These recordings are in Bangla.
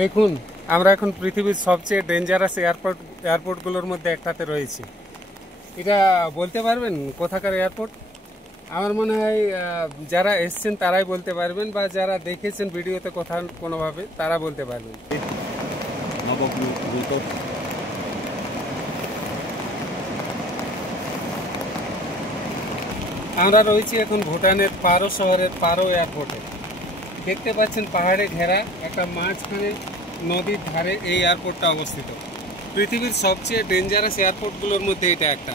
দেখুন, আমরা এখন পৃথিবীর সবচেয়ে ডেঞ্জারাস এয়ারপোর্টগুলোর মধ্যে একটাতে রয়েছি। এটা বলতে পারবেন কোথাকার এয়ারপোর্ট? আমার মনে হয় যারা এসছেন তারাই বলতে পারবেন, বা যারা দেখেছেন ভিডিওতে কোথাও কোনোভাবে তারা বলতে পারবেন। আমরা রয়েছি এখন ভুটানের পারো শহরের পারো এয়ারপোর্টে। দেখতে পাচ্ছেন পাহাড়ে ঘেরা একটা মাঝখানে নদীর ধারে এই এয়ারপোর্টটা অবস্থিত। পৃথিবীর সবচেয়ে ডেঞ্জারাস এয়ারপোর্টগুলোর মধ্যে এটা একটা।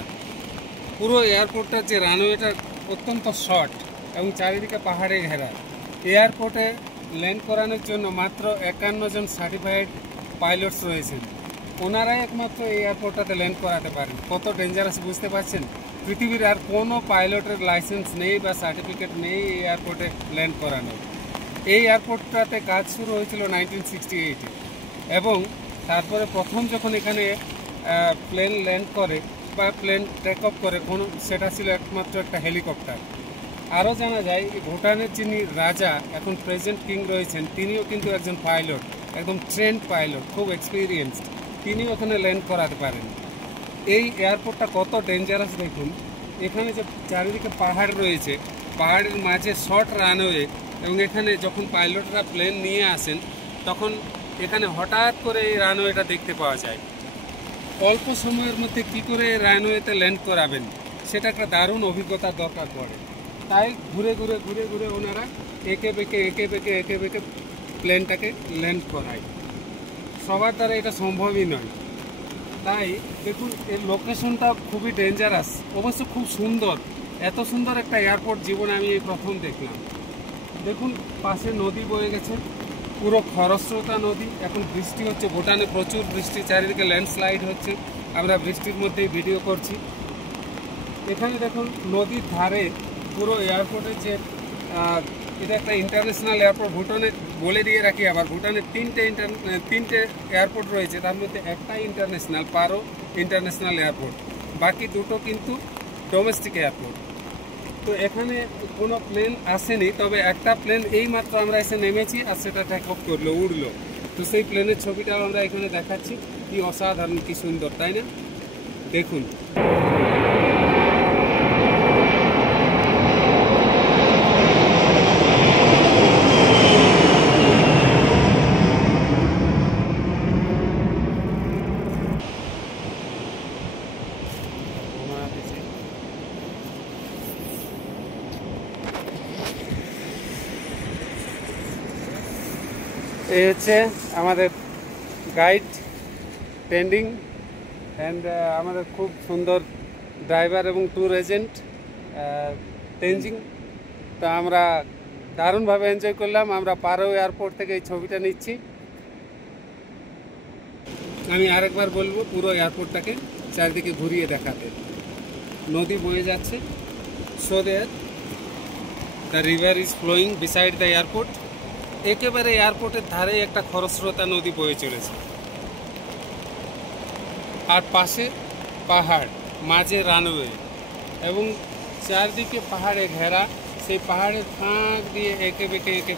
পুরো এয়ারপোর্টটার যে রানওয়েটা অত্যন্ত শর্ট এবং চারিদিকে পাহাড়ে ঘেরা। এয়ারপোর্টে ল্যান্ড করানোর জন্য মাত্র 51 জন সার্টিফাইড পাইলটস রয়েছেন। ওনারাই একমাত্র এই এয়ারপোর্টটাতে ল্যান্ড করাতে পারেন। কত ডেঞ্জারাস বুঝতে পারছেন? পৃথিবীর আর কোনো পাইলটের লাইসেন্স নেই বা সার্টিফিকেট নেই এই এয়ারপোর্টে ল্যান্ড করানোর। এই এয়ারপোর্টটাতে কাজ শুরু হয়েছিল 1968-এ, এবং তারপরে প্রথম যখন এখানে প্লেন ল্যান্ড করে বা প্লেন টেক অফ করে সেটা ছিল একমাত্র একটা হেলিকপ্টার। আরও জানা যায় ভুটানের যিনি রাজা, এখন প্রেজেন্ট কিং রয়েছেন, তিনিও কিন্তু একজন পাইলট, একদম ট্রেন্ড পাইলট, খুব এক্সপিরিয়েন্সড। তিনিও ওখানে ল্যান্ড করাতে পারেন। এই এয়ারপোর্টটা কত ডেঞ্জারাস দেখুন। এখানে যে চারিদিকে পাহাড় রয়েছে, পাহাড়ের মাঝে শর্ট রানওয়ে, এবং এখানে যখন পাইলটরা প্লেন নিয়ে আসেন তখন এখানে হঠাৎ করে এই রানওয়েটা দেখতে পাওয়া যায়। অল্প সময়ের মধ্যে কি করে রানওয়েতে ল্যান্ড করাবেন সেটা একটা দারুণ অভিজ্ঞতার দরকার পড়ে। তাই ঘুরে ঘুরে ঘুরে ঘুরে ওনারা এঁকে বেঁকে প্লেনটাকে ল্যান্ড করায়। সবার দ্বারা এটা সম্ভবই নয়। তাই দেখুন, এর লোকেশনটা খুবই ডেঞ্জারাস, অবশ্য খুব সুন্দর। এত সুন্দর একটা এয়ারপোর্ট জীবনে আমি এই প্রথম দেখলাম। দেখুন, পাশে নদী বয়ে গেছে, পুরো খরস্রোতা নদী। এখন বৃষ্টি হচ্ছে, ভুটানে প্রচুর বৃষ্টি, চারিদিকে ল্যান্ডস্লাইড হচ্ছে। আমরা বৃষ্টির মধ্যেই ভিডিও করছি। এখানে দেখুন নদীর ধারে পুরো এয়ারপোর্টের যে এটা একটা ইন্টারন্যাশনাল এয়ারপোর্ট। ভুটানে বলে দিয়ে রাখি, আবার ভুটানে তিনটে এয়ারপোর্ট রয়েছে, তার মধ্যে একটাই ইন্টারন্যাশনাল, পারো ইন্টারন্যাশনাল এয়ারপোর্ট। বাকি দুটো কিন্তু ডোমেস্টিক এয়ারপোর্ট। তো এখানে কোনো প্লেন আসেনি, তবে একটা প্লেন এই মাত্র আমরা এসে নেমেছি আর সেটা টেক অফ করলো, উড়লো। তো সেই প্লেনের ছবিটাও আমরা এখানে দেখাচ্ছি। কি অসাধারণ, কি সুন্দর, তাই না? দেখুন। এই হচ্ছে আমাদের গাইড পেন্ডিং, অ্যান্ড আমাদের খুব সুন্দর ড্রাইভার এবং ট্যুর এজেন্ট তেনজিং। তো আমরা দারুণভাবে এনজয় করলাম। আমরা পারো এয়ারপোর্ট থেকে এই ছবিটা নিচ্ছি। আমি আরেকবার বলবো পুরো এয়ারপোর্টটাকে চারিদিকে ঘুরিয়ে দেখাতে। নদী বয়ে যাচ্ছে, so there the river is flowing beside the airport. একেবারে এয়ারপোর্টের ধারে একটা খরস্রোতা নদী বয়ে চলেছে, আর পাশে পাহাড়, মাঝে রানওয়ে, এবং চারদিকে পাহাড়ে ঘেরা। সেই পাহাড়ের ফাঁক দিয়ে এঁকে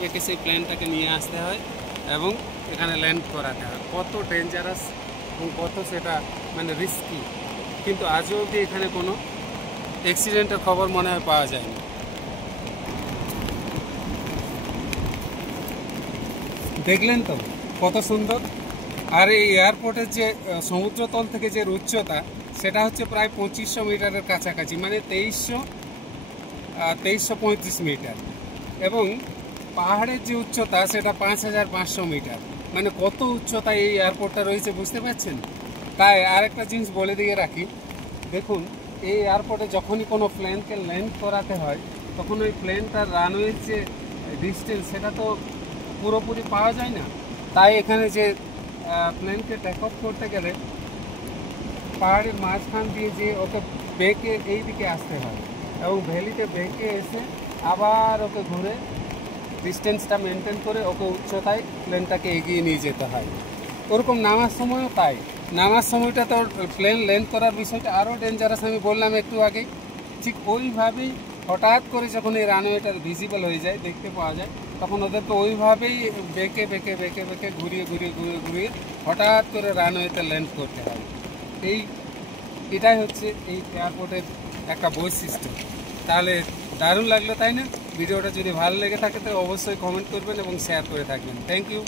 বেঁকে সেই প্লেনটাকে নিয়ে আসতে হয় এবং এখানে ল্যান্ড করাতে হয়। কত ডেঞ্জারাস এবং কত সেটা রিস্কি। কিন্তু আজও অবধি এখানে কোনো অ্যাক্সিডেন্টের খবর মনে হয় পাওয়া যায়নি। দেখলেন তো কত সুন্দর। আর এই এয়ারপোর্টের যে সমুদ্রতল থেকে যে উচ্চতা, সেটা হচ্ছে প্রায় 2500 মিটারের কাছাকাছি, মানে 2335 মিটার। এবং পাহাড়ের যে উচ্চতা সেটা 5500 মিটার। মানে কত উচ্চতায় এই এয়ারপোর্টটা রয়েছে, বুঝতে পারছেন? তাই আরেকটা জিনিস বলে দিয়ে রাখি, দেখুন এই এয়ারপোর্টে যখনই কোনো প্লেনকে ল্যান্ড করাতে হয় তখন ওই প্লেনটার রানওয়ের যে ডিস্টেন্স সেটা তো পুরোপুরি পাওয়া যায় না। তাই এখানে যে প্লেনকে টেক অফ করতে গেলে পাহাড়ের মাঝখান দিয়ে যে ওকে বেঁকে এই দিকে আসতে হয়, এবং ভ্যালিতে বেঁকে এসে আবার ওকে ঘুরে ডিস্টেন্সটা মেনটেন করে ওকে উচ্চতায় প্লেনটাকে এগিয়ে নিয়ে যেতে হয়। ওরকম নামার সময়ও তাই। নামার সময়টা তো প্লেন ল্যান্ড করার বিষয়টা আরও ডেঞ্জারাস, আমি বললাম একটু আগেই। ঠিক ওইভাবেই হঠাৎ করে যখন এই রানওয়েটা ভিজিবল হয়ে যায়, দেখতে পাওয়া যায়, তখন ওদেরকে ওইভাবেই বেঁকে বেঁকে বেঁকে বেঁকে ঘুরিয়ে ঘুরিয়ে ঘুরিয়ে ঘুরিয়ে হঠাৎ করে রানওয়েতে ল্যান্ড করতে হবে। এটাই হচ্ছে এই এয়ারপোর্টের একটা বৈশিষ্ট্য। তাহলে দারুণ লাগলো, তাই না? ভিডিওটা যদি ভালো লেগে থাকে তো অবশ্যই কমেন্ট করবেন এবং শেয়ার করে থাকবেন। Thank you.